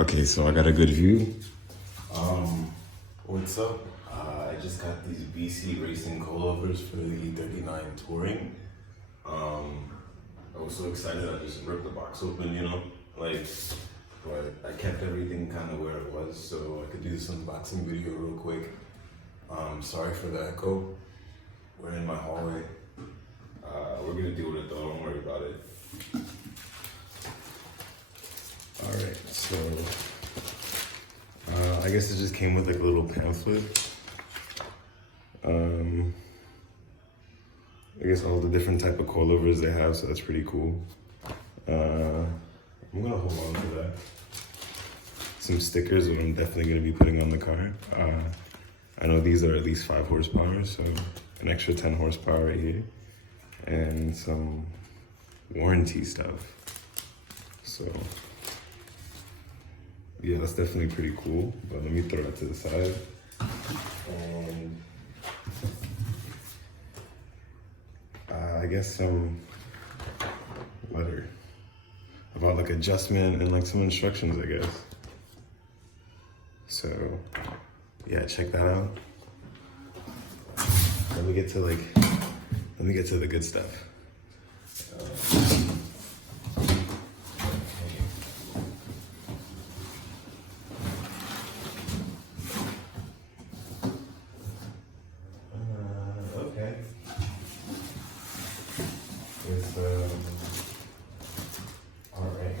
Okay, so I got a good view. What's up? I just got these BC racing coilovers for the E39 Touring. I was so excited I just ripped the box open, you know? But I kept everything kind of where it was so I could do this unboxing video real quick. Sorry for the echo. We're in my hallway. We're gonna deal with it though, don't worry about it. All right, so I guess it just came with like a little pamphlet. I guess all the different type of coilovers they have, so that's pretty cool. I'm gonna hold on to that. Some stickers that I'm definitely gonna be putting on the car. I know these are at least 5 horsepower, so an extra 10 horsepower right here. And some warranty stuff. So yeah, that's definitely pretty cool, but let me throw it to the side. And I guess some letter about like adjustment and like some instructions, I guess. So yeah, check that out. Let me get to the good stuff. Okay. It's all right.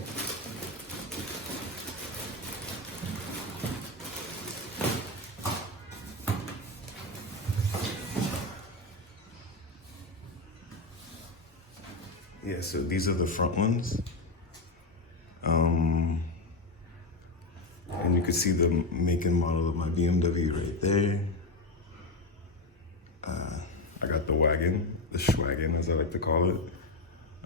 Yeah, so these are the front ones. And you can see the make and model of my BMW right there. I got the wagon, the schwagon as I like to call it.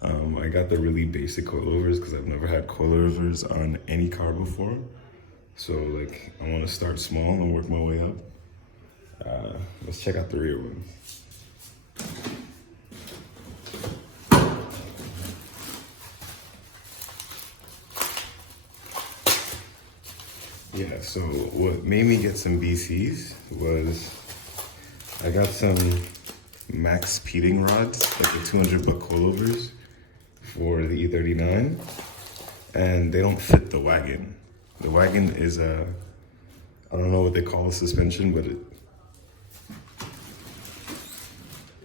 I got the really basic coilovers because I've never had coilovers on any car before. So like, I want to start small and work my way up. Let's check out the rear ones. Yeah, so what made me get some BCs was I got some max peating rods, like the 200 buck coilovers for the E39, and they don't fit the wagon. The wagon is I don't know what they call a suspension, but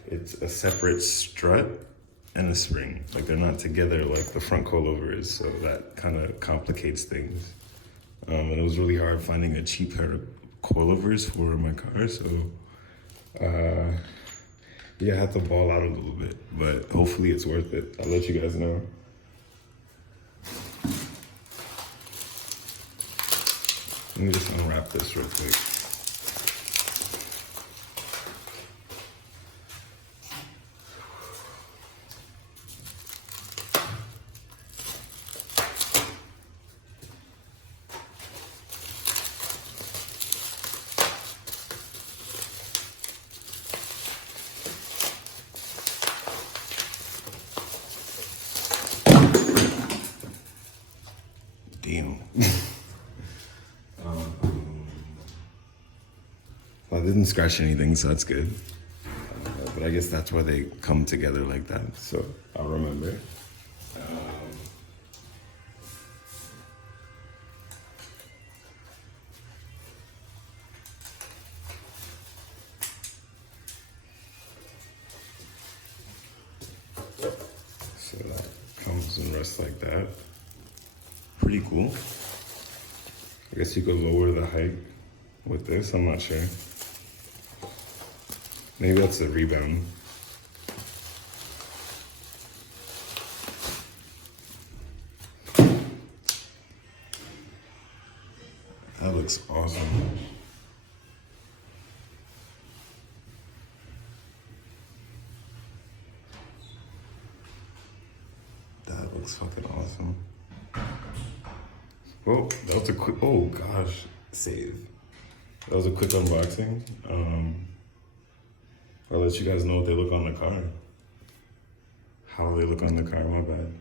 it's a separate strut and a spring. Like they're not together like the front coilover is, so that kind of complicates things. And it was really hard finding a cheap pair of coilovers for my car, so yeah, I had to ball out a little bit, but hopefully it's worth it. I'll let you guys know. Let me just unwrap this real quick. Damn. Well, I didn't scratch anything, so that's good. But I guess that's why they come together like that, so I'll remember. So that comes and rests like that. Pretty cool. I guess you could lower the height with this, I'm not sure. Maybe that's a rebound. That looks awesome. That looks fucking awesome. Well, that was a quick, oh gosh, save. That was a quick unboxing. I'll let you guys know what they look on the car. How they look on the car, my bad.